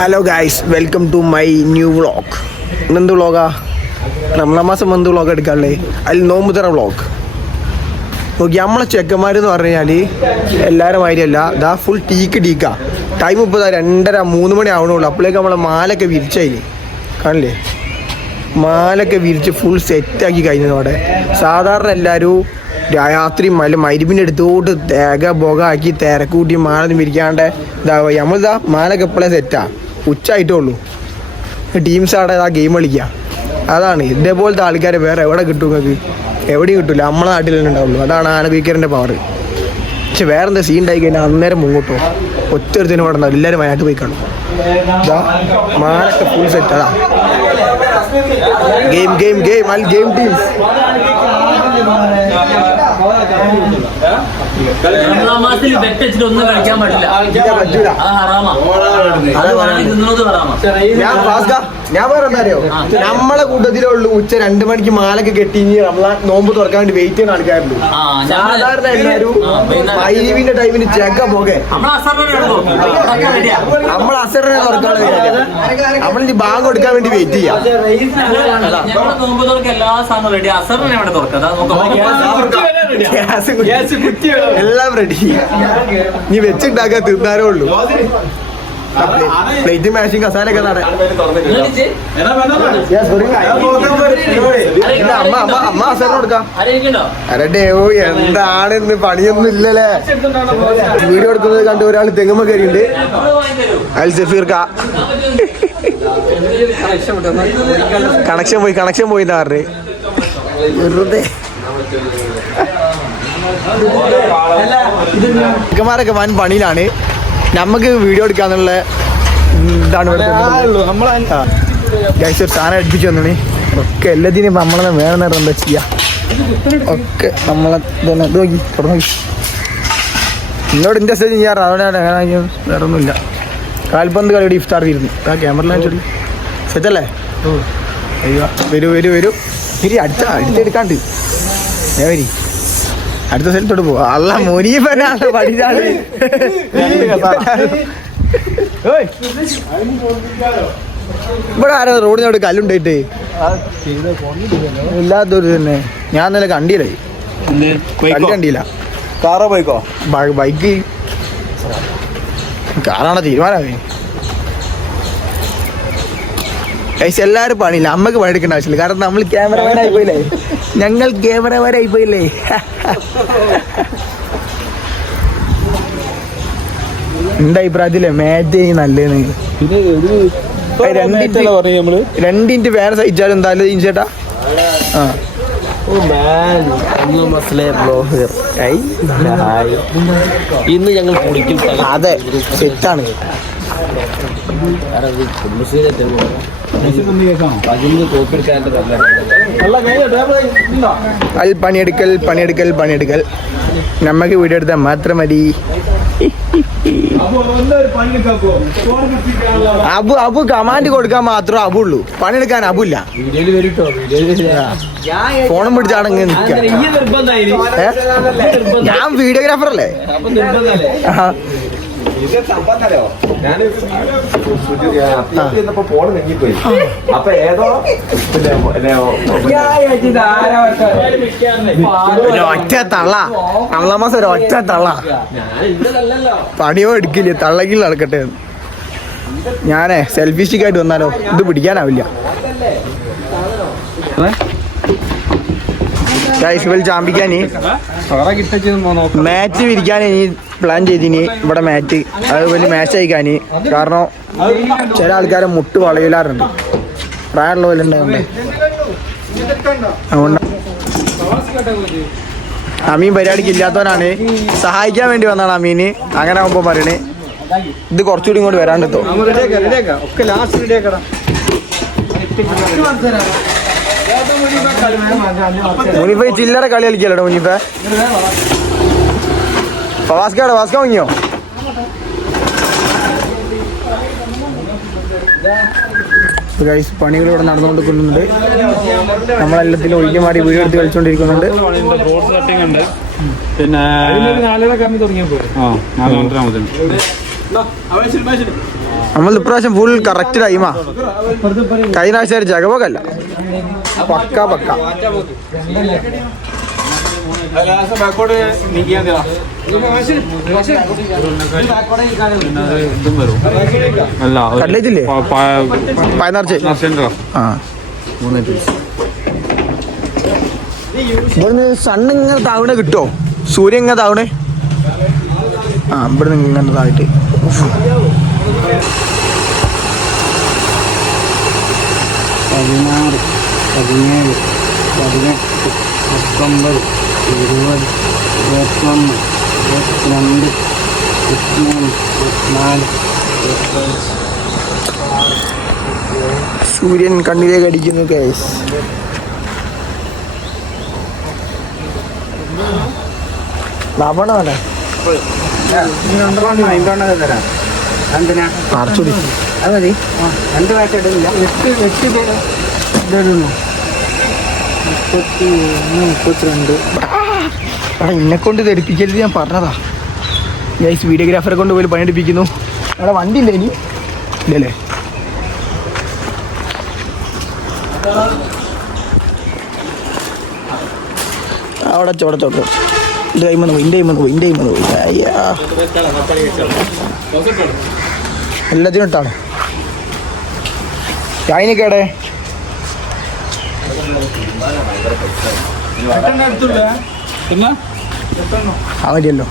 Hello guys, welcome to my new vlog. ഇന്നെന്ത് വ്ളോഗാ? നമ്മളെ മാസം എന്ത് വ്ളോഗ് എടുക്കാനുള്ളത്? അതിൽ നോമ്പുതറ വ്ളോഗ്. നോക്കി നമ്മളെ ചെക്കന്മാരെന്ന് പറഞ്ഞു കഴിഞ്ഞാൽ എല്ലാവരും മാതിരിയല്ല. ഇതാ ഫുൾ ടീക്കാ. ടൈം ഇപ്പോൾ 2:30-3 മണി ആവണുള്ളൂ. അപ്പോഴേക്ക് നമ്മളെ മാലൊക്കെ വിരിച്ചായി കാണില്ലേ? മാലൊക്കെ വിരിച്ച് ഫുൾ സെറ്റാക്കി കഴിഞ്ഞതോടെ. സാധാരണ എല്ലാവരും രാത്രി മരുവിൻ്റെ അടുത്തോട്ട് ബൊക ആക്കി തിരക്കൂട്ടി മാല വിരിക്കാണ്ട് ഇതാവുക. നമ്മളിതാ മാലൊക്കെ എപ്പോഴേ സെറ്റാ, ഉച്ചയായിട്ടേ ടീംസ് അവിടെ ആ ഗെയിം കളിക്കുക. അതാണ് ഇതേപോലത്തെ ആൾക്കാരെ വേറെ എവിടെ കിട്ടും? നിങ്ങൾക്ക് എവിടെയും കിട്ടില്ല, നമ്മളെ നാട്ടിൽ തന്നെ ഉണ്ടാവുള്ളൂ. അതാണ് ആനബീക്കറിൻ്റെ പവർ. പക്ഷെ വേറെന്താ സീൻ ഉണ്ടായി കഴിഞ്ഞാൽ അന്നേരം മുങ്ങോട്ടോ ഒറ്റൊരുത്തിനും ഇവിടെ ഉണ്ടാവും. എല്ലാവരും വയനാട്ട് പോയി കാണും. ഇതാ മാലൊക്കെ ഫുൾ സെറ്റ്. അതാ ഗെയിം ടീംസ്. ഞാൻ പറയാ നമ്മളെ കൂട്ടത്തിലുള്ളൂ ഉച്ച 2 മണിക്ക് മാലൊക്കെ കെട്ടി നമ്മളെ നോമ്പ് തുറക്കാൻ വേണ്ടി വെയിറ്റ് ചെയ്യുന്ന ആൾക്കാരുള്ളൂ. സാധാരണ എല്ലാവരും മൈരീവിന്റെ ടൈമിന് ചെക്ക പോകെ നമ്മൾ അസറിനെ തുറക്കാണ്. നമ്മളിനി ബാങ്ക് കൊടുക്കാൻ വേണ്ടി വെയിറ്റ് ചെയ്യാം. എല്ലാം റെഡി. നീ വെച്ചുണ്ടാക്കാൻ തിന്നാനേ ഉള്ളൂ. പ്ലേറ്റ് മാഷിങ് കസാലൊക്കെ അമ്മ അസറിന് കൊടുക്കാം. അരട്ടെ എന്താണ് ഇന്ന് പണിയൊന്നും ഇല്ലല്ലേ? വീഡിയോ എടുക്കുന്നത് കണ്ട് ഒരാൾ തെങ്ങുമ്പോ കയറിയുണ്ട്. അൽ സഫീർക്ക കണക്ഷൻ പോയി എന്നാ പറഞ്ഞ് വെറുതെ. ചിക്കന്മാരൊക്കെ വൻ പണിയിലാണ്. നമുക്ക് വീഡിയോ എടുക്കാന്നുള്ള ഇതാണ് സാധനം അടുപ്പിച്ച് വന്നേ. ഒക്കെ എല്ലാത്തിനും നമ്മളെ വേണം നേരം എന്താ ചെയ്യാ? ഒക്കെ നമ്മളെ നോക്കി തുടങ്ങി. എന്നോട് ഇൻ്റെ സ്റ്റേജ് ചെയ്യാറ് അവിടെ വേറെ ഒന്നുമില്ല. കാൽപന്ത് കളിയുടെ ഇഫ്താർ വരുന്നു. ആ ക്യാമറ സെറ്റല്ലേ? വരൂ ശരി. അടുത്തെടുക്കാണ്ട് വരി. അടുത്ത സ്ഥലത്തോട്ട് പോവാ. അല്ല മുനീഫനാണ് പഠിച്ചാണ്. ഇവിടെ ആരാ റോഡിനോട് കല്ലുണ്ടായിട്ട് ഇല്ലാത്തൊരു തന്നെ. ഞാൻ ഇന്നലെ കണ്ടില്ലേ? കണ്ടില്ല. കാറോ ബൈക്കോ? ബൈക്ക്. കാറാണോ തീരുമാനമായി? എല്ലാവരും പണിയില്ല. അമ്മക്ക് പണിയെടുക്കേണ്ട ആവശ്യമില്ല. കാരണം നമ്മൾ ക്യാമറമാനായി പോയില്ലേ. ഞങ്ങൾ ക്യാമറമാനായി പോയില്ലേ. എന്റെ അഭിപ്രായത്തില്ലേ മാച്ച് നല്ലതെന്ന്. 2 മിനിറ്റ് വേറെ സഹിച്ചാലും എന്തായാലും ഇഞ്ചേട്ടാ. ഇന്ന് ഞങ്ങൾ കുടിക്കും. അതെ സെറ്റാണ്. പണിയെടുക്കൽ നമ്മക്ക് വീഡിയോ എടുത്താൽ മാത്രം മതി. അബു കമാൻഡ് കൊടുക്കാൻ മാത്രം അബുള്ളൂ. പണിയെടുക്കാൻ അബുല്ല. ഫോണും പിടിച്ചാടങ്ങ് ഞാൻ വീഡിയോഗ്രാഫർ അല്ലേ? ഫോൺ നീങ്ങിപ്പോയി. അപ്പൊ ഏതോ ഒറ്റ തള്ള അള്ളമാസം ഒറ്റ തള്ള. പണിയോ എടുക്കില്ല, തള്ളെങ്കിൽ നടക്കട്ടെ. ഞാനേ സെൽഫിസ്റ്റിക്കായിട്ട് വന്നാലോ ഇത് പിടിക്കാനാവില്ല. ചാമ്പിക്കാന് മാച്ച് വിരിക്കാൻ ഇനി പ്ലാൻ ചെയ്തിനി. ഇവിടെ മാച്ച് അത് വലിയ മാച്ച് അയക്കാന്. കാരണം ചില ആൾക്കാരെ മുട്ട് വളയിലാറുണ്ട്. പ്രായമുള്ള പോലെ ഉണ്ടാകുന്നുണ്ട്. അതുകൊണ്ട് അമീൻ പരിപാടിക്ക് ഇല്ലാത്തവനാണ്. സഹായിക്കാൻ വേണ്ടി വന്നതാണ് അമീന്. അങ്ങനെ ആകുമ്പോൾ പറയണേ ഇത് കുറച്ചുകൂടി ഇങ്ങോട്ട് വരാണ്ടെത്തോ. മുനിഫ ചില്ലറ കളി കളിക്കല്ലോ മുനിഫ. വാസ്ക വാങ്ങിയോ? പണികൾ ഇവിടെ നടന്നുകൊണ്ടിരിക്കുന്നുണ്ട്. നമ്മളെല്ലാത്തിലും ഒഴിഞ്ഞു മാറി വീഡിയോ എടുത്ത് കളിച്ചുകൊണ്ടിരിക്കുന്നുണ്ട്. പിന്നെ 4:30 തുടങ്ങിയപ്പോ നമ്മൾ ഇപ്രാവശ്യം ഫുൾ കറക്റ്റ് ടൈമാ. കഴിഞ്ഞ ആഴ്ച ജഗവകല്ല, പക്ക പക്ക. കട്ലേറ്റില്ലേ പയനാർച്ച? ആ ഇവിടുന്ന് സണ്ണ് ഇങ്ങനെ താവണ കിട്ടോ? സൂര്യൻ ഇങ്ങനെ താവണേ? ആ ഇവിടുന്ന് ഇങ്ങനെ തായിട്ട് 16, 17, 18, 19, 20, 21, 22, 23, 24. സൂര്യൻ കണ്ണിലേക്ക് അടിക്കുന്നു ഗൈസ്. ലവണമാണ് അടച്ചുടി. അത് മതി. 2 പാക്കറ്റ് ഇടില്ല. 8 പേര് ഇടുന്നു. 31, 32. എടാ എന്നെ കൊണ്ട് ധരിപ്പിക്കരുത്, ഞാൻ പറഞ്ഞതാ ഗൈസ്. വീഡിയോഗ്രാഫറെ കൊണ്ട് പോയി പണിയെടുപ്പിക്കുന്നു. എടാ വണ്ടി ഇല്ലേ ഇനി? ഇല്ലല്ലേ? അവിടെ ചോടച്ചോട്ടോ. എൻ്റെ കൈമന്ന് പോയി, എൻ്റെ കൈമന്ന് പോയി, എൻ്റെ കൈമന്ന് പോയി. അയ്യാ എല്ലാത്തിനും ഇട്ടാണ് ചായനൊക്കെടെ. ആ മതിയല്ലോ.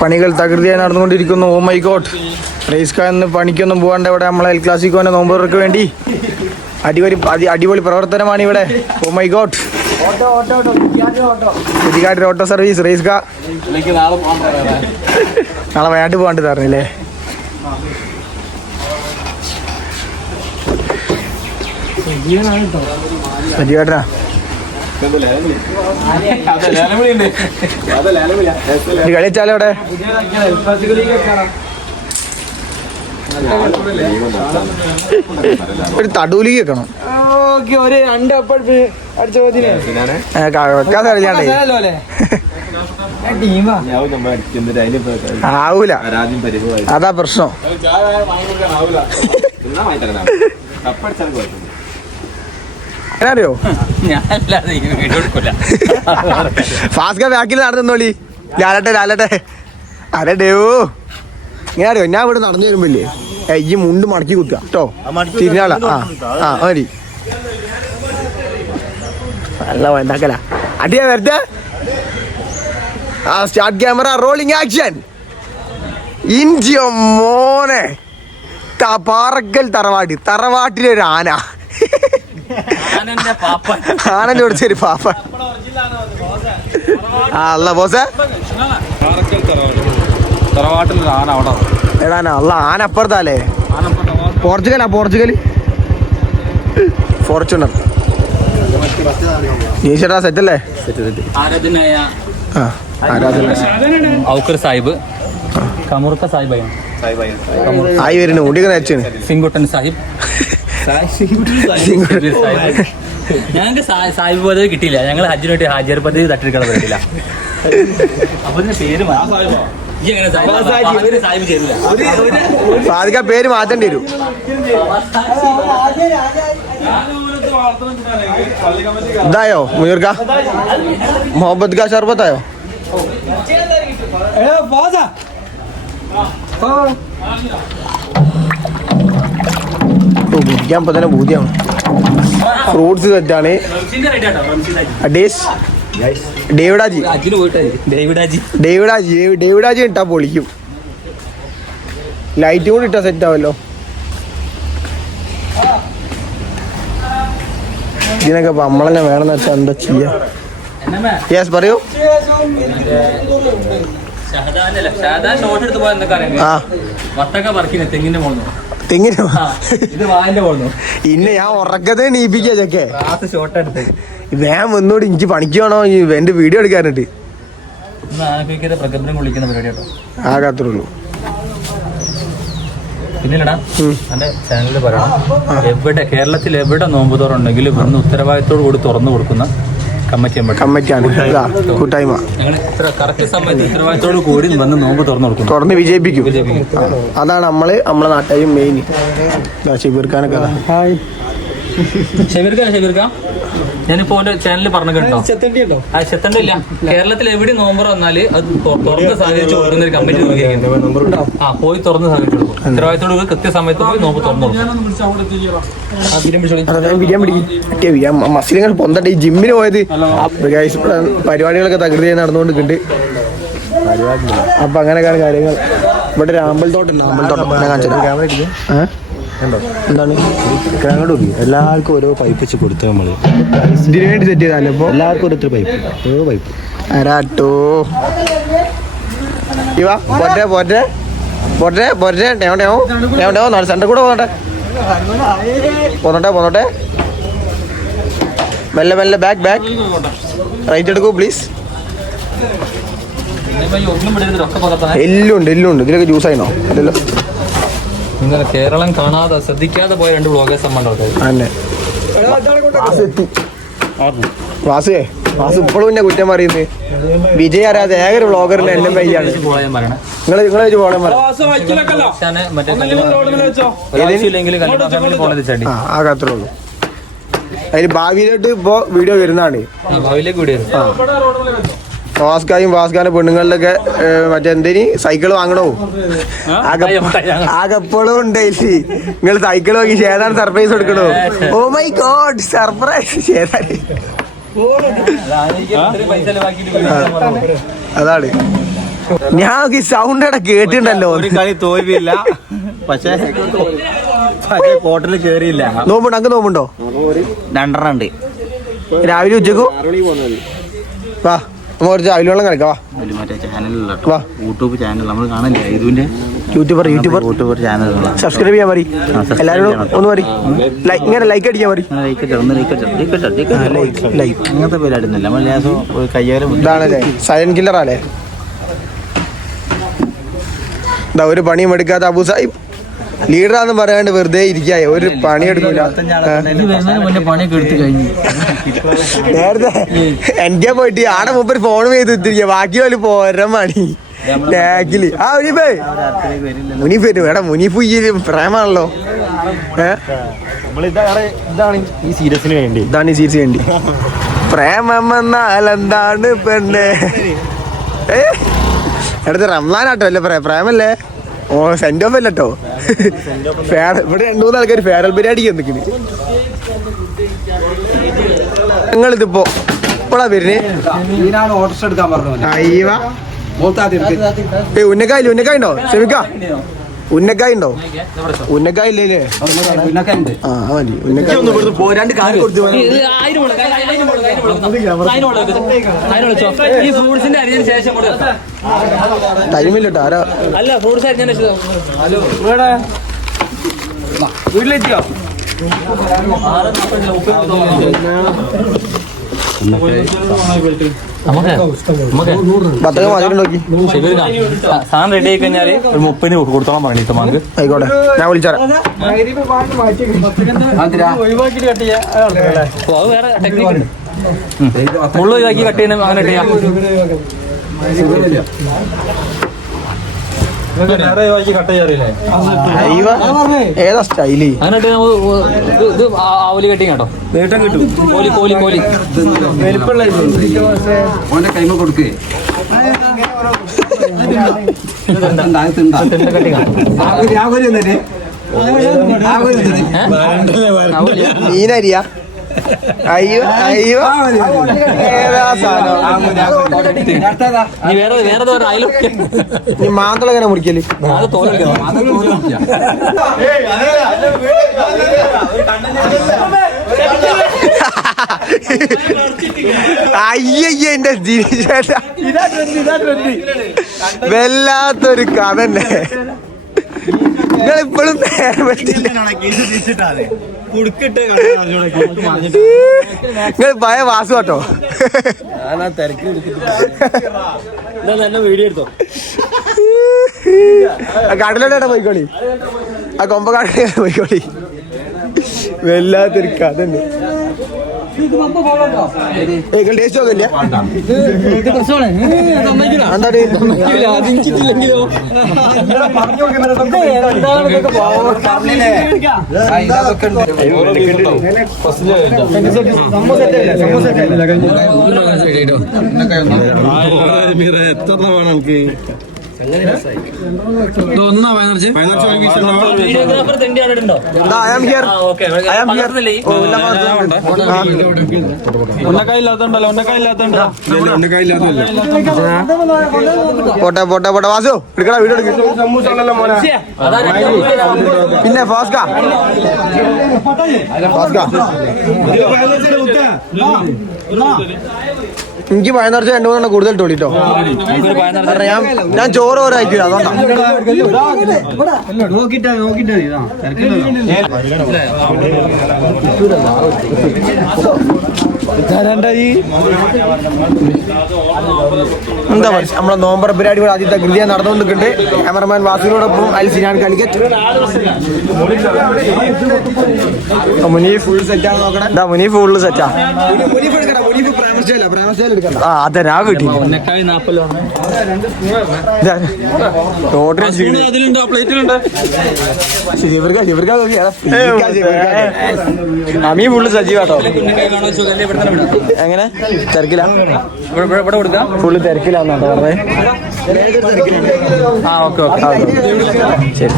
പണികൾ തകൃതിയായി നടന്നുകൊണ്ടിരിക്കുന്നു. Oh my god. Race car എന്ന് പണിക്കൊന്നും പോകാണ്ട് ഇവിടെ നമ്മളെ എൽ ക്ലാസിക്കോന്റെ നോമ്പുകാർക്ക് വേണ്ടി അടിപൊളി പ്രവർത്തനമാണ് ഇവിടെ. Oh my god. കുറ്റിക്കാട്ടിൽ ഓട്ടോ സർവീസ് റേസ് കാർ. നാളെ വയനാട്ടിൽ പോകാണ്ട് തറഞ്ഞില്ലേ? സജീവേട്ടനാ കളിച്ചാലോ അവിടെ? ഒരു തടൂലി വെക്കണം. ഒരു 2 അപ്പഴ് അടിച്ച ആവൂല, അതാ പ്രശ്നം. അറിയോ ഫാസ്റ്റ് ബാക്കിൽ നടന്നോളി. ലാലട്ടെ അരെ ഡേവോ. ഇങ്ങനെ അറിയോ, ഞാൻ ഇവിടെ നടന്നു വരുമ്പോല്ലേ ഈ മുണ്ട് മടക്കി കുത്തുക കേട്ടോ, തിരിഞ്ഞാളാ. ആ മതി. നല്ല എന്താക്കല അടിയാ വരട്ടെ. ആ സ്റ്റാർട്ട് ക്യാമറ റോളിംഗ് ആക്ഷൻ. ഇഞ്ചിയോ മോനെ. പാറക്കൽ തറവാട്ടിലെ ഒരു ആന. ആനന്റെ ഓടിച്ചൊരു പാപ്പ. അല്ല ബോസേ, ഏതാ അല്ല ആന അപ്പുറത്തല്ലേ? Portugal Fortuner. ജയിച്ചേട്ടാ സെറ്റല്ലേ? സാഹിബ് കമുർക്ക സാഹിബ് ആയി വരുന്നു. മുടിക്കുന്ന അച്ഛന് സിംഗുട്ടൻ സാഹിബ്. ഞങ്ങൾക്ക് സാഹിബ് പദവി കിട്ടിയില്ല. ഞങ്ങൾ ഹജ്ജിനോട്ട് ഹാജിയർ പദവി തട്ടിയെടുക്കാൻ പറ്റില്ല. അപ്പൊ പേര് സാധിക്ക പേര് മാറ്റേണ്ടി വരും. ഇതായോ മുയർക്ക മുഹമ്മദ് ഖാ ഷർബത്തായോ? കുടിക്കാൻ ഇപ്പൊ തന്നെ ബൂതിയാണ്. ഫ്രൂട്ട്സ് സെറ്റാണ്. ഡേവിഡാജി ഇട്ടാ പൊളിക്കും. ലൈറ്റ് കൂടി ഇട്ടാ സെറ്റ് ആവല്ലോ. ഇതിനൊക്കെ ഇപ്പൊ നമ്മളെന്നെ വേണമെന്ന് വെച്ചാൽ എന്താ ചെയ്യാ? യെസ് പറയൂ. ഇന്ന് ഞാൻ ഉറക്കത്തെ നീപ്പിക്കാ ചെക്കെ. വേഗം വന്നോട് ഇഞ്ചി പണിക്കുവാണോ എന്റെ വീഡിയോ എടുക്കാനായിട്ട്? ആകെ അത്രേ ഉള്ളൂ. പിന്നീടാ എന്റെ ചാനലിൽ പറയണം, എവിടെ കേരളത്തിൽ എവിടെ നോമ്പ് തുറന്നുണ്ടെങ്കിൽ ഇവിടുന്ന് ഉത്തരവാദിത്തോടു കൂടി തുറന്നു കൊടുക്കുന്ന കമ്മിറ്റിയാണ് കൂട്ടായ്മ. ഞങ്ങൾ ഇത്ര കറക്റ്റ് സമയത്ത് ഉത്തരവാദിത്തോടു കൂടി വന്ന് നോമ്പ് തുറന്ന് വിജയിപ്പിക്കും. അതാണ് നമ്മളെ നാട്ടിലും മെയിൻ. ഷബീർഖാനൊക്കെ ഷബീർക്ക ഞാനിപ്പോ എന്റെ ചാനലിൽ പറഞ്ഞു കേട്ടോ, ചെത്തണ്ട ഇല്ല, കേരളത്തിൽ എവിടെ നോമ്പർ വന്നാല് അത് തുറന്ന് സഹകരിച്ച് കൊടുക്കുന്ന ഒരു കമ്മിറ്റി പോയി തുറന്ന് സഹകരിച്ചു കൊടുക്കും. ഉത്തരവാദിത്തോട് കൃത്യസമയത്ത് പോയി നോമ്പ് തുറന്നു കൊടുക്കും. മസ്ലിങ്ങൾ പൊന്തട്ടെ ഈ ജിമ്മിന് പോയത് പരിപാടികളൊക്കെ തകൃതിയായി നടന്നുകൊണ്ടിട്ടുണ്ട്. അപ്പൊ അങ്ങനെയൊക്കെയാണ് കാര്യങ്ങൾ. ഇവിടെ ഒരു അമ്പലത്തോട്ടുണ്ട്, അമ്പലത്തോട്ടം ഞാൻ കാണിച്ചത്. എന്താണ് എല്ലാവർക്കും ഓരോ പൈപ്പ് വെച്ച് കൊടുത്തു നമ്മള്. ഇതിനു വേണ്ടി സെറ്റ് ചെയ്താലോ ഇപ്പൊ എല്ലാവർക്കും ഓരോ പൈപ്പ്, ഓരോ പൈപ്പ്. ആരാട്ടോ ഇവാ പോട്ടെ പോട്ടെ പോട്ടെ പോട്ടെ ടേവോ നാല് സെന്റർ കൂടെ പോന്നോട്ടെ മെല്ലെ മെല്ലെ ബാക്ക് റൈറ്റ് എടുക്കൂ പ്ലീസ്. എല്ലാം ഉണ്ട് ഇതിലൊക്കെ ജ്യൂസ് ആയിനോ അല്ലല്ലോ. ഇങ്ങനെ കേരളം കാണാതെ ശ്രദ്ധിക്കാതെ പോയ 2 വ്ളോഗേഴ്സ് അന്നെ വാസു ഇപ്പോഴും പിന്നെ കുറ്റം പറയുന്നത്. വിജയ് അറിയാതെ ഏതൊരു വ്ളോഗറിന്റെ എല്ലാം വയ്യാണ്. നിങ്ങൾ ആ അത്രേ ഉള്ളൂ. അതിന് ഭാവിയിലോട്ട് ഇപ്പൊ വീഡിയോ വരുന്നതാണ്. വാസ്കാന്റെ പെണ്ണുങ്ങളിലൊക്കെ മറ്റെന്തിന് സൈക്കിള് വാങ്ങണോ ആകെപ്പോഴും ഉണ്ടായില്ലേ. നിങ്ങൾ സൈക്കിൾ വാങ്ങി ഷേതാണ് സർപ്രൈസ് കൊടുക്കണോ? ഓ മൈ ഗോഡ് സർപ്രൈസ് ഷേതാണ്. അതാണ് ഞാൻ ഈ സൗണ്ട് ഇവിടെ കേട്ടിട്ടുണ്ടല്ലോ. ഒരു കളി തോൽവിയില്ല, പക്ഷേ കോട്ടല് കേറിയില്ല. നോമ്പുണ്ടോ? അങ്ങ് നോമ്പുണ്ടോ? 2 ഉണ്ട്. രാവിലെ ഉച്ചക്കും വാ കുറച്ച് അവിലോളം കളിക്കാം. മറ്റേ ചാനലിലുള്ള യൂട്യൂബ് ചാനൽ നമ്മൾ കാണില്ലേ, ഇതിന്റെ യൂട്യൂബർ ചാനലുകളാണ്. സബ്സ്ക്രൈബ് ചെയ്യാൻ മതി എല്ലാവരും. ഒന്ന് മതി ഇങ്ങനെ ലൈക്ക് അടിക്കാൻ മതി. അങ്ങനത്തെ പേരാടുന്നില്ല നമ്മൾ കയ്യാലും. ഇതാണല്ലേ സൈലന്റ് കില്ലറാണല്ലേ. എന്താ ഒരു പണിയും എടുക്കാത്ത അബു സാഹിബ് ലീഡറാന്ന് പറയാണ്ട് വെറുതെ ഇരിക്കാ. ഒരു പണിയെടുക്കൂല. നേരത്തെ എനിക്ക് പോയിട്ട് ആടെ മുമ്പ് ഫോൺ ചെയ്ത് എത്തിരിക്കുക. ബാക്കി പോലെ പോരാ മണി ലാക്കില്. ആ മുനീഫ് വരും. എടാ മുനീഫ് ഈ പ്രേമാണല്ലോ. ഇതാണ് ഈ സീരീസിന് വേണ്ടി പ്രേമം എന്നാൽ എന്താണ് പെണ്ണെ. അടുത്ത റംസാനാട്ടോ അല്ലേ പ്രേമല്ലേ? ഓ സെന്റ് ഓഫ് അല്ലട്ടോ. ഇവിടെ 2-3 ആൾക്കാർ ഫേറൽ പരിപാടിക്ക് എന്തൊക്കെയാണ്. നിങ്ങളിതിപ്പോ ഇപ്പോഴാ വരുന്നത്. ഉന്നക്കായി ഉണ്ടോ? ക്ഷമിക്ക ഉന്നക്കായി ഉണ്ടോ? ഉന്നക്കായി ഇല്ലേ? ആ മതി. ഉന്നക്കായി പോരാണ്ട് കാര്യം കൊടുത്തു. ടൈമില്ലട്ടോ. ആരാ അല്ല ഫ്രൂട്ട്സ് വീട്ടിലെത്തിയോ? സാധനം റെഡി ആയി കഴിഞ്ഞാല് ഒരു 30 കൊടുത്തോളം പറഞ്ഞിട്ട് നമുക്ക് ആയിക്കോട്ടെ. ഞാൻ വിളിച്ചാ വേറെ ടെക്നിക്ക് മുള്ളു ഇതാക്കി കട്ട് ചെയ്യണം. അങ്ങനെ ചെയ്യാം. ഏതാ സ്റ്റൈല്? അങ്ങനെ ഇത് ആവലി കട്ടിങ് കേട്ടോ. നേട്ടം കിട്ടും. കോലി കൈമ കൊടുക്കേ മീനരിയാ. അയ്യോ ഏതാ സാധനം? നീ വേറെ നീ മാന്തള എങ്ങനെ മുറിക്കല്? അയ്യയ്യ എന്റെ ജിനിച്ചേട്ടാ, വല്ലാത്തൊരു കഥ തന്നെ. നിങ്ങൾ ഇപ്പോഴും നേരം പറ്റില്ല. നിങ്ങൾ പഴയ വാസു കേട്ടോ. വീഡിയോ എടുത്തോ. കടലോട്ടാ പോയിക്കോളി. ആ കൊമ്പക്കാട് പോയിക്കോളി. വല്ലാത്തൊരു കഥ തന്നെ. ടേസ്റ്റ് നോക്കില്ല എത്ര വേണം നമുക്ക്? വീഡിയോഗ്രാഫർ തെണ്ടി ആളുണ്ടോ? പോട്ടെ പോട്ടെ പോട്ടെ വാസു എടുക്കടാ വീഡിയോ എടുക്ക. പിന്നെ ഫാസ്ക എനിക്ക് പഴനിറച്ച 2-3 കൂടുതൽ തോളിട്ടോ. ഞാൻ ചോറ് ഓരോ അയക്കില്ല അതുകൊണ്ടാ. എന്താ പറയുക, നമ്മളെ നോമ്പർ പരിപാടി കൂടെ ആദ്യത്തെ കൃതിയായി നടന്നുകൊണ്ടിരിക്കുന്നുണ്ട്. ക്യാമറമാൻ വാസുവിനോടൊപ്പം അതിൽ സിനാൻ കളിക്കറ്റ്. മുനീഫ് ഫുൾ സെറ്റാണ് നോക്കണേ. മുനീഫ് ഫുള്ള് സെറ്റാ. അതെ ഞാൻ കിട്ടി. അമീ ഫുള്ള് സജീവാട്ടോ. എങ്ങനെ തിരക്കില്ല? ഫുള്ള് തിരക്കിലാന്നോ പറഞ്ഞേ? ആ ഓക്കെ ഓക്കെ ശരി.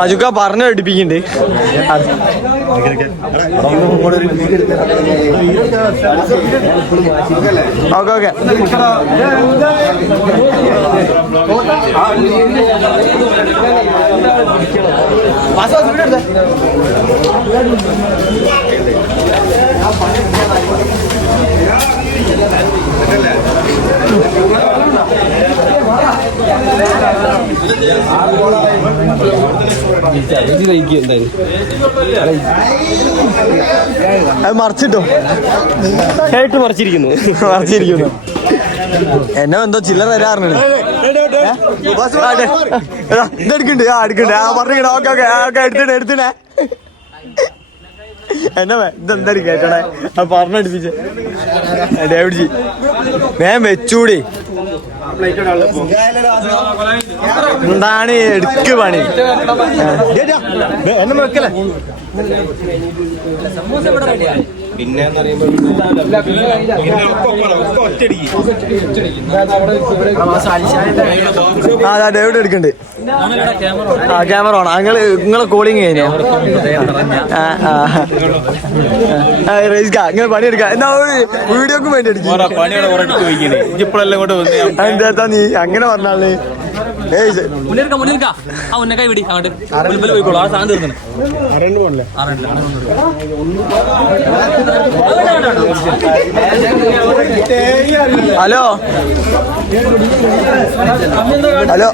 മജുക്ക പറഞ്ഞു പഠിപ്പിക്കുന്നുണ്ട്. ഓക്കെ ഓക്കെ അത് മറിച്ചിട്ടോ മറിച്ചിരിക്കുന്നു. എന്നെ എന്തോ ചില്ലറ തരാറുണ്ട്. ഇതെടുക്കണ്ട് പറഞ്ഞ ഓക്കെ ഓക്കെ ഓക്കെ എടുത്തിട്ടേ എന്നാ ഇതെന്താ കേട്ടോടെ പറഞ്ഞടിപ്പിച്ചേ ഡേവിഡ്ജി വേം വെച്ചൂടി. എന്താണ് എടുക്ക് പണി എന്നെ വെക്കലേ. പിന്നെ ഡേവിഡ് എടുക്കണ്ട്. ആ ക്യാമറ വേണം. നിങ്ങളെ കോളിങ് കഴിഞ്ഞോ? നിങ്ങൾ പണിയെടുക്കാം. എന്നാ വീഡിയോക്കും വേണ്ടി അടിക്കും. എന്താ നീ അങ്ങനെ പറഞ്ഞാല്? ഹലോ ഹലോ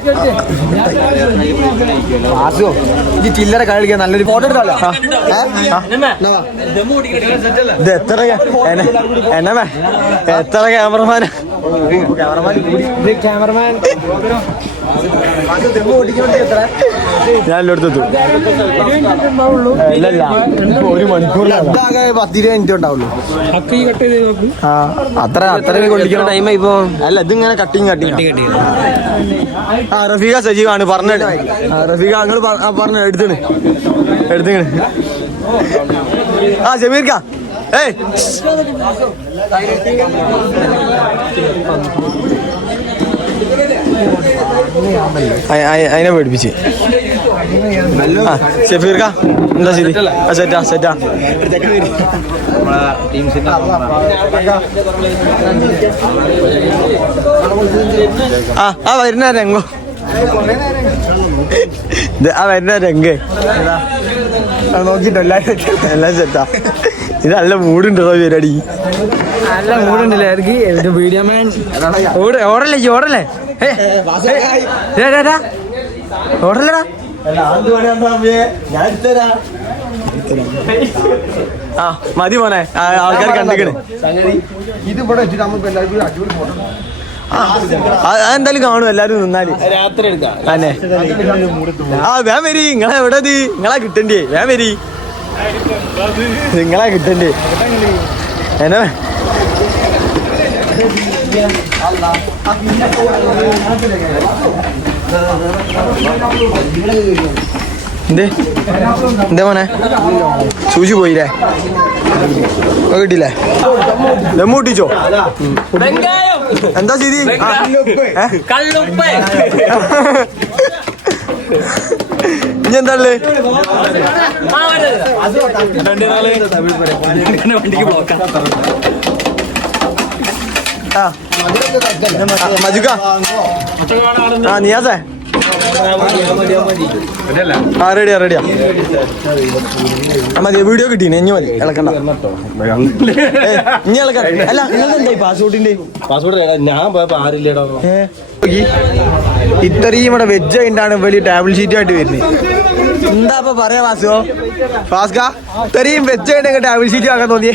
ആസോ ഇത് ചില്ലറ കളിക്കാൻ നല്ലൊരു ഫോട്ടോ എടുക്കാലോ. ഇത് എത്ര എന്നാ എത്ര ക്യാമറമാനാ? ക്യാമറമാൻ ഞാൻ എല്ലായിടത്തും ഇല്ലല്ല 1 മണിക്കൂർ 10-20 മിനിറ്റ് ഉണ്ടാവുള്ളൂ. അത്ര കൊണ്ടിരിക്കുന്ന ടൈം ഇപ്പൊ അല്ല. ഇതിങ്ങനെ കട്ടിങ് ആ റഫീഖ സജീവാണ് പറഞ്ഞ. റഫീഖ നിങ്ങൾ പറഞ്ഞ എടുത്തിന് ആ ജമീർക്ക ഏയ് അതിനെ പേടിപ്പിച്ച്. ആ ഷഫീർക്ക എന്താ ശരി? സെറ്റാ സെറ്റാ. ആ വരുന്ന രംഗോ ആ വരുന്ന രംഗേ നോക്കിട്ടോ എല്ലാം സെറ്റാ. ഇത് നല്ല മൂടുണ്ടോ പരിപാടി? നല്ല മൂടുണ്ടല്ലേ എനിക്ക്. വീഡിയോ മാൻ ഓടല്ലേ ഓടല്ലേ ഓടല്ലടാ ആ മതി മോനെ ആൾക്കാർ കണ്ടിക്കണേ ഇത് ഇവിടെ വെച്ചിട്ട് നമുക്ക് എല്ലാവർക്കും അടിപൊളി ഫോട്ടോ അതെന്തായാലും കാണും എല്ലാരും നിന്നാല് രാത്രി എടുക്കാം അന്നെ ആ വേം വരി നിങ്ങളെ എവിടെ നിങ്ങളാ കിട്ടണ്ടേ വേം വരി നിങ്ങളാ കിട്ടണ്ടേ എന്നാ എന്തേ മോനെ സൂചി പോയില്ലേ കിട്ടിയില്ലേ ദമ്മു പൊട്ടിച്ചോ എന്താ സ്ഥിതി ഇനി എന്താ മജുക്ക ആ നിയാസേ ആ റെഡിയാ റെഡിയാ മതി വീഡിയോ കിട്ടീനെ ഇനി മതി ഇളക്കണ്ട ഇനി ഇളക്കണ്ട അല്ല എന്തായി പാസ്പോർട്ടിന്റെ ഞാൻ പോയപ്പോ ആരില്ലേടോ ഇത്രയും ഇവിടെ വെജ് ആയിട്ടാണ് വലിയ ടേബിൾ ഷീറ്റ് ആയിട്ട് വരുന്നത് എന്താ പറയാ വാസുവോ ഫാസ്ക ഇത്രയും വെജ് ആയിട്ട് ടേബിൾ ഷീറ്റ് ആക്കാൻ തോന്നിയേ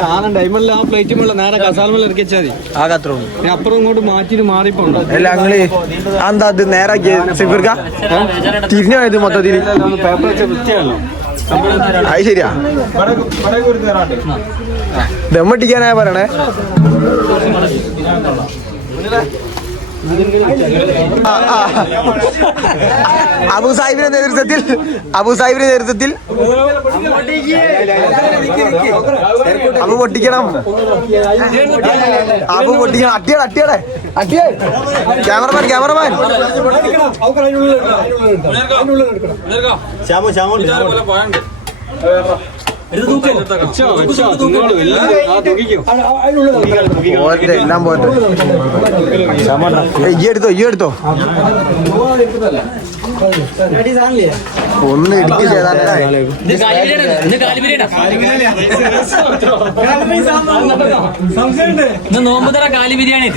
സാധനം ഡൈമണ്ടിൽ ആ പ്ലേറ്റുമുള്ള നേരെ കസാലമല്ല ഇറക്കി വെച്ചാൽ മതി ആകത്രോ അപ്പുറം ഇങ്ങോട്ട് മാറ്റിട്ട് മാറിപ്പോണ്ട് അല്ല ഞങ്ങള് എന്താ അത് നേരാക്കിയ സിഫിർക്ക തിരിഞ്ഞു പോയത് മൊത്തത്തിൽ പേപ്പർ വെച്ച വൃത്തിയാണല്ലോ അത് ശരിയാ ദമ്മട്ടിക്കാനായ പറയണേ അബു സാഹിബിന്റെ നേതൃത്വത്തിൽ അബു പൊട്ടിക്കണം അട്ടിയടെ ക്യാമറമാൻ എല്ലാം പോട്ടെ ഈ എടുത്തോ ഒന്ന് ഇടുക്കി നോമ്പുതറ കാലി ബിരിയാണി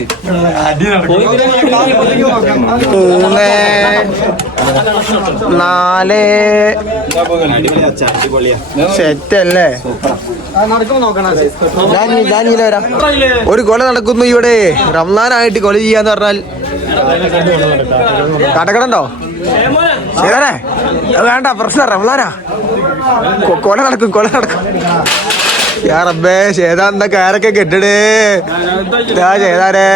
3 4 സെറ്റല്ലേ ഒരു കൊല നടക്കുന്നു ഇവിടെ റംസാനായിട്ട് കൊല ചെയ്യാന്ന് പറഞ്ഞാൽ കടക്കടണ്ടോ ശരിയാണേ വേണ്ട പ്രശ്നം റംസാനാ കൊല നടക്കും യാ റബ്ബേ ശേതാന്താ കാരൊക്കെ കെട്ടടേ ചെയ്താരേ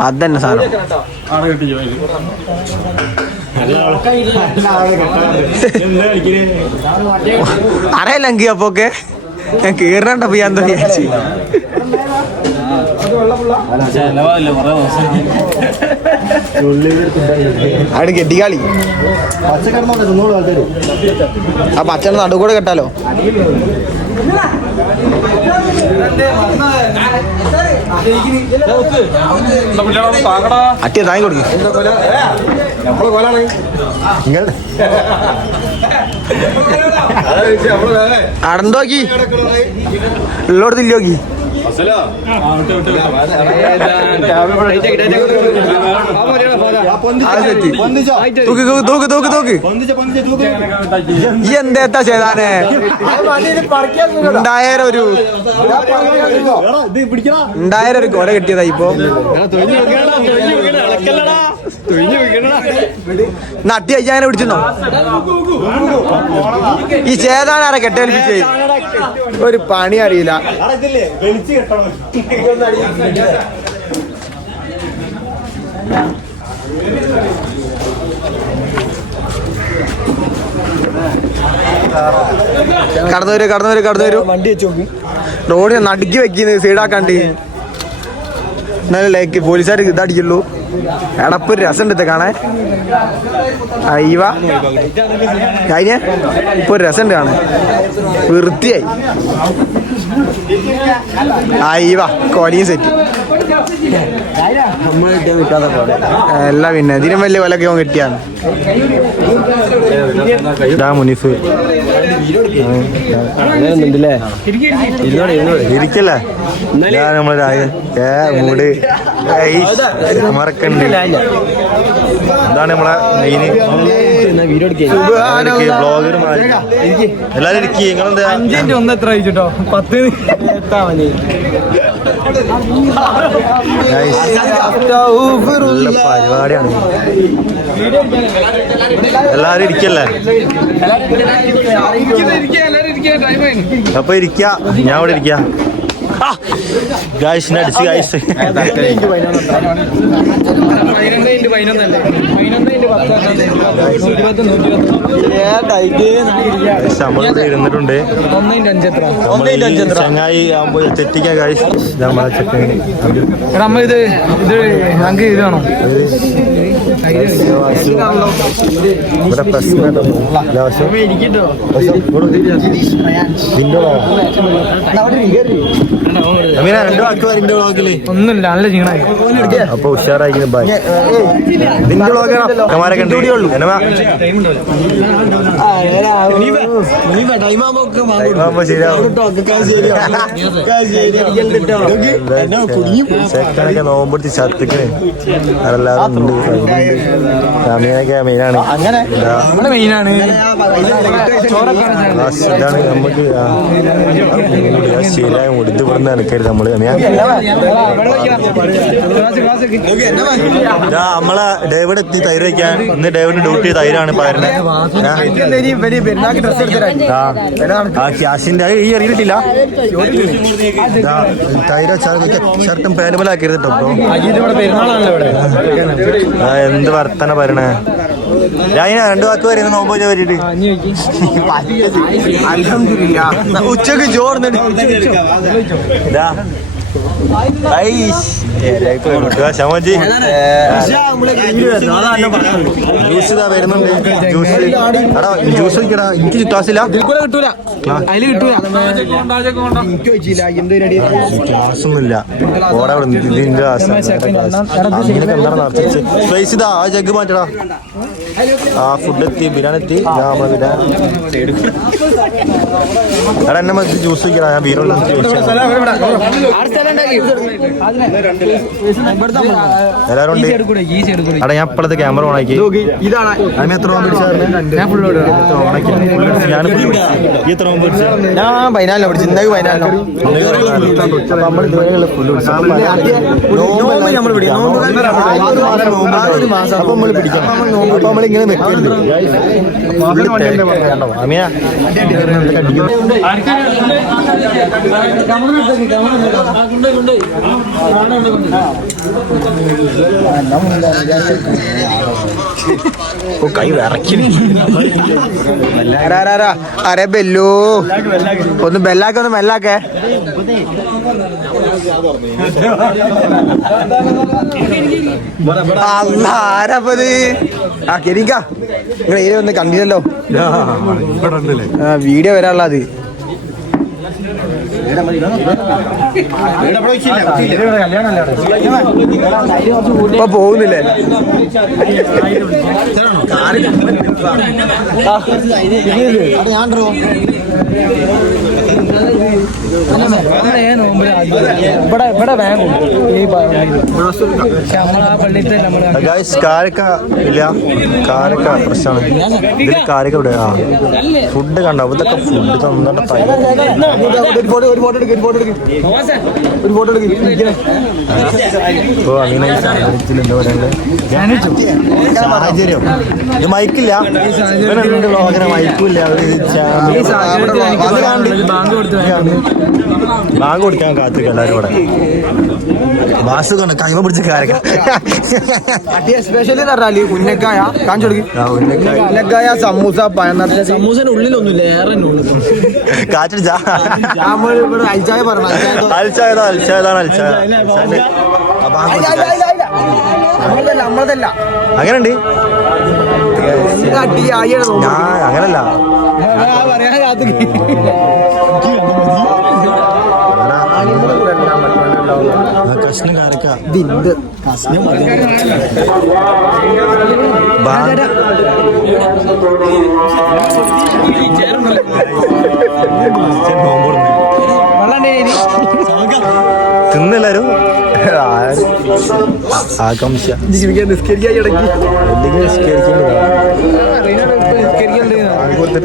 അതന്നെ സാധനം അറിയില്ലെങ്കിൽ അപ്പൊക്കെ ഞാൻ കേറണ്ടപ്പോ ഞാൻ എന്താ വിചാരിച്ചു അവിടെ കെട്ടിക്കാളി ആ പച്ചയുടെ നടുക്കൂടെ കെട്ടാലോ അട്ടിയ താങ്ങി കൊടുക്കും അടന്തോക്കി ഉള്ളോടത്തില്ലോക്കി തൂക്ക് ഈ എന്താ ചെയ്താനെ ഉണ്ടായൊരു കൊല കിട്ടിയതാ ഇപ്പൊ നട്ടി അയ്യാനെ പിടിച്ചോ ഈ ചേതാനാരെ കെട്ടേൽപ്പിച്ചേ ഒരു പണി അറിയില്ല കടന്നു വരൂ വണ്ടി വെച്ച് നോക്കും റോഡിനെ നടുക്കി വെക്കുന്നത് സൈഡാക്കാണ്ട് എന്നാലും ലൈക്ക് പോലീസുകാർ ഇതടിക്കുള്ളൂ എടപ്പ് ഒരു രസമുണ്ട് കാണാൻ അയ്യവ കഴിഞ്ഞ ഇപ്പൊ ഒരു രസമുണ്ട് കാണാൻ വൃത്തിയായി അയ്യവ കോലിയും സെറ്റ് അല്ല പിന്നെ ഇതിനും വലിയ കൊലൊക്കെ കിട്ടിയാണ് മുനീഫ് ഇരിക്കല്ലേ നമ്മളെ മൂട് മറക്കണ്ട്. എന്താണ് നമ്മളെ മെയിന് ബ്ലോഗർ. എല്ലാരും ഇരിക്കും. നിങ്ങളെന്താ 5 1 എത്ര അയച്ചിട്ടോ 10 നല്ല പരിപാടിയാണ്. എല്ലാരും ഇരിക്കല്ലേ? അപ്പൊ ഇരിക്ക, ഞാൻ ഇവിടെ ഇരിക്ക. ഗായ്സിനെ അടിച്ച് ഗായ്സ് നമ്മളിവിടെ ഇരുന്നിട്ടുണ്ട്. ചങ്ങായി ആകുമ്പോ തെറ്റിക്കാൻ ഗായ്സ്. നമ്മളെ ചെക്കൻ ഇത് ഞങ്ങൾക്ക് ഇത് വേണം. ഇവിടെ പ്രശ്നം രണ്ടു വാക്ക് വരിന്റെ വ്ളോഗില് ഒന്നുമില്ല, നല്ല ക്ഷീണമായി. അപ്പൊ ഉഷാറായിരിക്കുന്നു. ബൈ. നിന്റെ വ്ളോഗാണോ? കമാരൊക്കെ ഉണ്ട്. ചെക്കനൊക്കെ നോമ്പെടുത്ത് ചത്തിക്കണേ. അതെല്ലാരും ഉണ്ട്. സമീനൊക്കെ മെയിനാണ്. ഇതാണ് നമുക്ക് ശരിയായ മുടിത്ത് പറഞ്ഞ നിൽക്കരുത് നമ്മള്. നമ്മളെ ഡേവിഡ് എത്തി തൈര് വയ്ക്കാൻ. ഇന്ന് ഡേവിഡ് ഡ്യൂട്ടി തൈരാണ് പറയുന്നത്. ക്യാഷിന്റെ ഈ അറിയിട്ടില്ല. തൈര ഷർട്ടും പേനുമലാക്കരുത് കേട്ടോ. എന്ത് വർത്തന പറയണേ. ഞാൻ 2 വാക്ക് വരുന്ന നോമ്പ് പറ്റിട്ട് ഉച്ചക്ക് ചോർന്ന് ഷമജി ജ്യൂസ് ഇതാ വരുന്നുണ്ട്. ജ്യൂസ് എടാ ജ്യൂസ് വെക്കടാ. എനിക്ക് ക്ലാസ്സില്ല, ക്ലാസ്സൊന്നുമില്ല. ഓടെ ഇതിന്റെ ക്ലാസ് സ്പൈസ് ഇതാ. ആ ജഗ് മാറ്റടാ. ആ ഫുഡ് എത്തി, ബിരിയാണി എത്തി. എടാ എന്നെ മതി ജ്യൂസ് വെക്കടാ. ഞാൻ ബീറോൾ എല്ലാരും ഉണ്ട്. എടാ ഞാൻ ഇപ്പോഴത്തെ ക്യാമറ ഓണാക്കി. എത്ര ഞാൻ 14 പിടിച്ചു. ഇന്നേക്ക് 14 അപ്പൊ നമ്മൾ പിടിക്കണം. അപ്പൊ നമ്മളിങ്ങനെ വെക്കരുത്. അമിയ കൈ വിറക്കി. അരെ ബെല്ലു ഒന്ന് ബെല്ലാക്കെ, ഒന്ന് മെല്ലാക്കെ. ആരപ്പത് ആ കെരിക്ക. നിങ്ങൾ ഏരിയ ഒന്ന് കണ്ടില്ലല്ലോ. വീഡിയോ വരാനുള്ളത്. ഇപ്പൊ പോകുന്നില്ലേ? ഇവിടെ ബാങ്കുണ്ട്. കാരക്ക ഇല്ല, കാരക്ക പ്രശ്നമാണ്. ഇതിൽ കാരക്ക ഇവിടെ. ആ ഫുഡ് കണ്ടോ? ഇതൊക്കെ ഫുഡ് തന്നിട്ട് സാഹചര്യം. ഇത് മൈക്കില്ല, മൈക്കില്ല. ബാങ്ക് കൊടുക്കാൻ കാത്തിരിക്കും എല്ലാവരും കൂടെ. വാസു കണ്ട കൈമ പിടിച്ച് കാരക്ക. സ്പെഷ്യലി പറഞ്ഞാല് ഉന്നക്കായ കാണിച്ചു കൊടുക്കും. ഉന്നക്കായ, സമൂസ, പഴം നിറച്ച. സമൂസന്റെ ഉള്ളിലൊന്നുമില്ല, ഏറെ കാറ്റടിച്ചാ അൽച്ചായ പറഞ്ഞു. അൽച്ചായതാണ് അൽച്ചായ. നമ്മളതല്ല. അങ്ങനെയുണ്ട്. ഞാൻ അങ്ങനല്ല. കഷ്ണം കാരക്ക ഇതിന്റെ തിന്നെല്ലാരും ആകാംക്ഷ നിസ്കരിക്കാൻ ഇടയ്ക്ക് എന്തെങ്കിലും നിസ്കരിക്കേണ്ടത്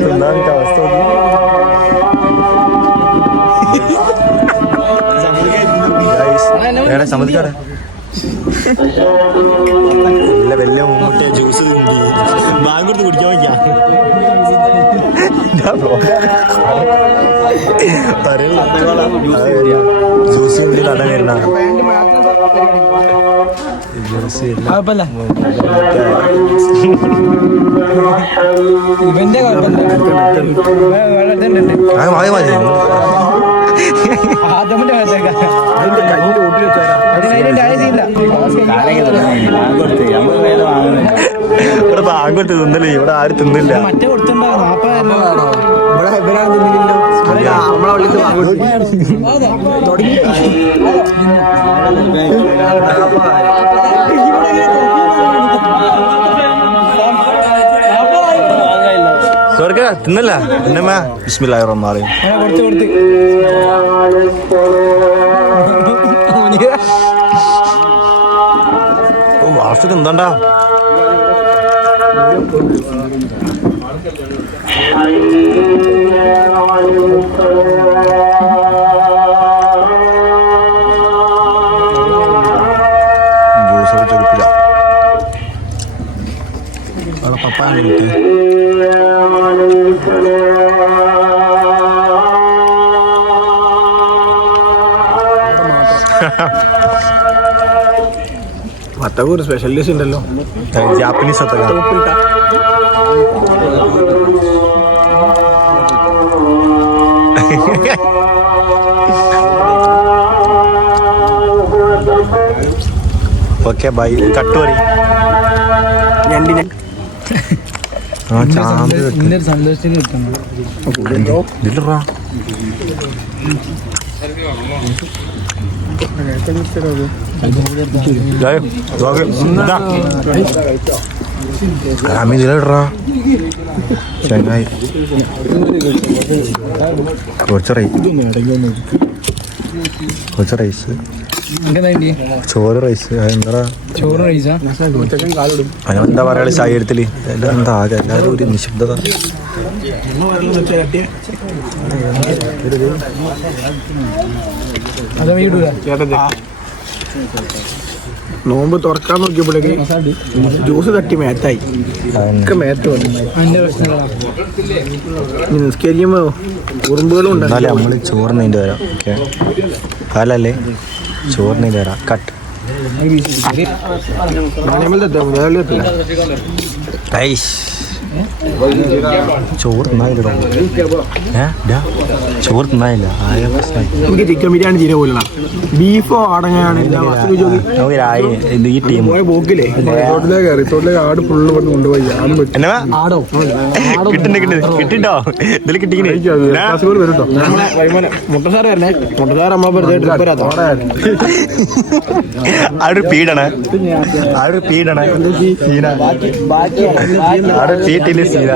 തിന്നാൻ അവസ്ഥ വേറെ സമ്മതിക്കാടെ വലിയ മുമ്പത്തെ ജ്യൂസ് ബാങ്ക് കൊടുത്ത് കുടിക്കാൻ വയ്ക്കാം ജ്യൂസ് ഉള്ളിൽ അട വരുന്ന ജ്യൂസ് ഇവന്റെ മതി മതി ആദമിന്റെ കയ്യിൽ ഓട്ടി വെച്ചാൽ ഇവിടെ ബാങ്ക് കൊടുത്ത് തിന്നില്ല ഇവിടെ ആരും തിന്നില്ല മറ്റേ കൊടുത്തിട്ടുണ്ടോ 40 ഇവിടെ ഇവരാണ് തിന്നില്ലല്ലോ നമ്മളെ വള്ളിക്ക് തുടങ്ങി സ്വർഗ തിന്നല്ല എന്നമ്മ ബിസ്മില്ലാഹിർ റഹ്മാനിർ റഹീം കൊടുത്ത് ഓ വാർത്ത എന്താണ്ടാ ജ്യൂസ് ചെറുക്കില്ല അവിടെ പപ്പായ കിട്ടി മത്തക്ക് ഒരു സ്പെഷ്യലിസ്റ്റ് ഉണ്ടല്ലോ ജാപ്പനീസ് അത്തക്ക ഓക്കെ ബൈ കട്ട് പറ ആ ചാമ്പ് ഇന്നൊരു സന്തോഷത്തിന് കിട്ടുന്നു ഇതില്ലറാ ഇതിലിടറാ ചങ്ങായി കുറച്ച് റൈസ് ചോറ് റൈസ് എന്താ ചോറ് റൈസാ അതിനെന്താ പറയാ സാഹചര്യത്തില് എന്താ ആകെ എല്ലാവരും ഒരു നിശബ്ദത അതാ വീടൂല നോമ്പ് തുറക്കാൻ നോക്കിയപ്പോഴേക്ക് ജ്യൂസ് തട്ടി മേത്തായി ഒക്കെ മേത്ത് വന്നു അതിന്റെ പ്രശ്നങ്ങളാ നിസ്കരിക്കുമ്പോ ഉറുമ്പുകളും ഉണ്ട് എന്നാലേ നമ്മള് ചോറിനതിൻ്റെ വരാം ഓക്കെ കാലല്ലേ ചോറിനതിൻ്റെ വരാം കട്ട് ചോറ് തിന്നായില്ല ചോറ് തിന്നായില്ല ആയ പ്രശ്നമായി എനിക്ക് ചിക്കൻ ബിരിയാണി തീരെ പോലുള്ള ബീഫോ ആടങ്ങാണ് നമുക്ക് ഇത് ഈ ടീം പോക്കില്ലേ റിസോർട്ടിലേക്ക് ആട് ഫുള്ള് വന്ന് കൊണ്ടുപോയി എന്നാ ആടോ കിട്ടിട്ടോ ഇതിൽ കിട്ടിക്കണേ വരും മുട്ടസാറ് തന്നെ മുട്ടസാറ് നമ്മളെ വെറുതെ ട്രിപ്പ് വരാത്തോ ആടൊരു പീഡണ സീന ആടൊരു തീട്ടില് സീന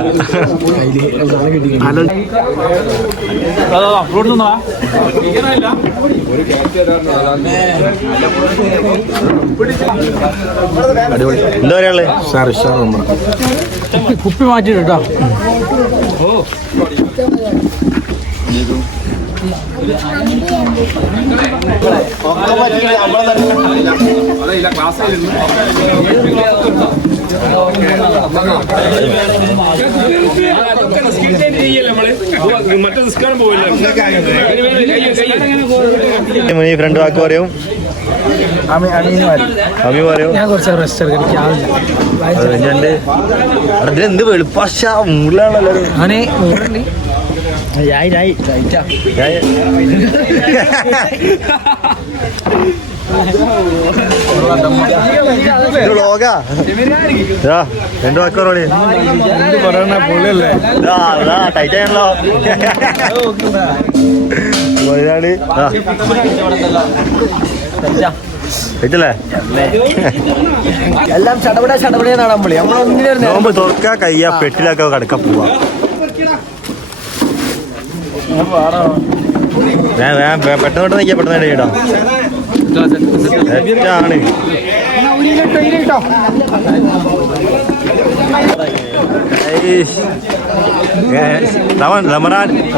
എന്താ പറയാ കുപ്പി മാറ്റിട്ടോ ഫ്രണ്ട് വാക്ക് പറയും അമ്മി പറയും ഞാൻ കുറച്ച് റെസ്റ്റ് എടുക്കാം എന്ത് വെളുപ്പാശ മുള്ളാണല്ലോ അവനെ വ്ളോഗാ രണ്ടു വാക്കോറോളി ടൈറ്റ് ആണല്ലോ മൊയിലാളി പറ്റില്ലേ എല്ലാം ചടപടയെന്നാണ് നമ്മളൊന്നിനും നോമ്പ് തുറക്കാ കയ്യാ പെട്ടിലൊക്കെ കിടക്കാൻ പോവാ പെട്ടെന്ന് നിൽക്കാം പെട്ടെന്ന് കേട്ടോ തെറ്റാണ്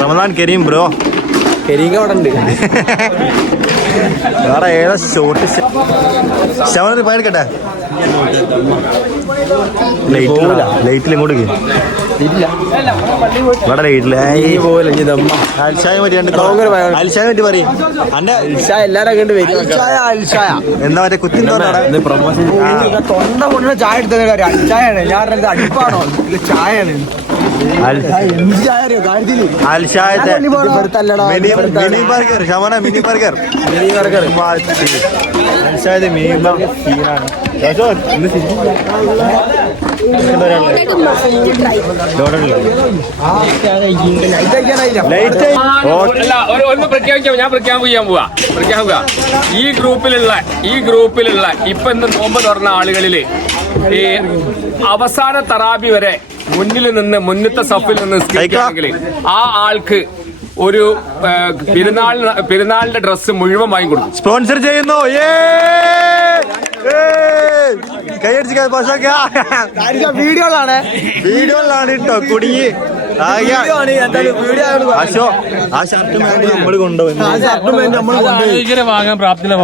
റമദാൻ കരീം ബ്രോ കരിങ്ക അവിടെ ഉണ്ട് വേറെ ഏതാ ഷോട്ട് ശവനൊരു പയർക്കട്ടെ ലൈറ്റിൽ ഇങ്ങോട്ട് ഇവിടെ ലൈറ്റില് അൽഷായ പറ്റി അൽഷായ പറ്റി പറയും അന്റെ എല്ലാരും കണ്ട് വരും എന്താ മറ്റേ കുത്തിൻ തൊണ്ട കൊണ്ടുള്ള ചായ എടുത്തത് കാര്യം അൽച്ചായാണ് ഞാൻ അടുപ്പാണോ ഇത് ചായയാണ് അൽഷായത്തെ മിനി ബർഗർ ശവന മിനി ബർഗർ അൽഷായത്തെ മിനി ബർഗർ സീനാണ് ഒന്ന് പ്രഖ്യാപിക്കാൻ പോവാ ഈ ഗ്രൂപ്പിലുള്ള ഇപ്പൊ ഇന്ന് നോമ്പ് തുറന്ന ആളുകളില് ഈ അവസാന തറാബി വരെ മുന്നത്തെ സഫിൽ നിന്ന് നിസ്കരിക്കുകയാണെങ്കിൽ ആ ആൾക്ക് ഒരു പെരുന്നാളിന്റെ ഡ്രസ്സ് മുഴുവൻ വാങ്ങി കൊടുക്കും. സ്പോൺസർ ചെയ്യുന്നു വീഡിയോയിലാണ് കേട്ടോ കുടുങ്ങി ആ ഷർട്ട് നമ്മൾ കൊണ്ടുപോയി വാങ്ങാൻ പ്രാപ്തിയില്ല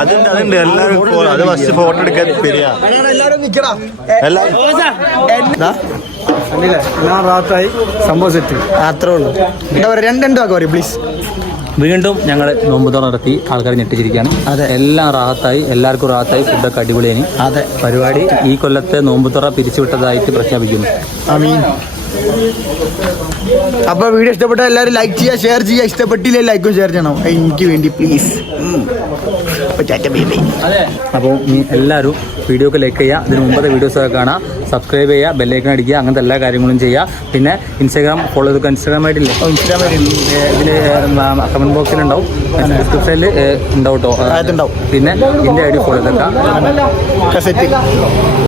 അതുണ്ട് എല്ലാവരും അത് ഫസ്റ്റ് ഫോട്ടോ എടുക്കാൻ ശരിയാ റാത്തായി സംഭവം സെറ്റ് അത്രേ ഉള്ളൂ എന്താ പറയുക രണ്ടു പറയും പ്ലീസ്. വീണ്ടും ഞങ്ങൾ നോമ്പ് തുറ നടത്തി ആൾക്കാർ ഞെട്ടിച്ചിരിക്കുകയാണ്. അതെ, എല്ലാം റാഹത്തായി, എല്ലാവർക്കും റാഹത്തായി, ഫുഡൊക്കെ അടിപൊളിയാണ്. അതെ, പരിപാടി ഈ കൊല്ലത്തെ നോമ്പ് തുറ പിരിച്ചുവിട്ടതായിട്ട് പ്രഖ്യാപിക്കുന്നു. ആമീൻ. അപ്പൊ വീഡിയോ ഇഷ്ടപ്പെട്ട എല്ലാവരും ലൈക്ക് ചെയ്യുക, ഷെയർ ചെയ്യുക. ഇഷ്ടപ്പെട്ടില്ലേ ലൈക്കും ഷെയർ ചെയ്യണം എനിക്ക് വേണ്ടി പ്ലീസ്. അപ്പോൾ എല്ലാവരും വീഡിയോക്ക് ലൈക്ക് ചെയ്യുക, ഇതിന് മുമ്പത്തെ വീഡിയോസൊക്കെ കാണാം, സബ്സ്ക്രൈബ് ചെയ്യുക, ബെല്ലൈക്കൺ അടിക്കുക, അങ്ങനത്തെ എല്ലാ കാര്യങ്ങളും ചെയ്യുക. പിന്നെ ഇൻസ്റ്റാഗ്രാം ഫോളോ ചെയ്തൊക്കെ. ഇൻസ്റ്റാഗ്രാം ആയിട്ടില്ലേ? ഇതിൽ കമന്റ് ബോക്സിലുണ്ടാവും, ഡിസ്ക്രിപ്ഷനിൽ ഉണ്ടാവും കേട്ടോ. പിന്നെ ഇതിൻ്റെ ഐ ഡി ഫോളോ ചെയ്തൊക്കെ.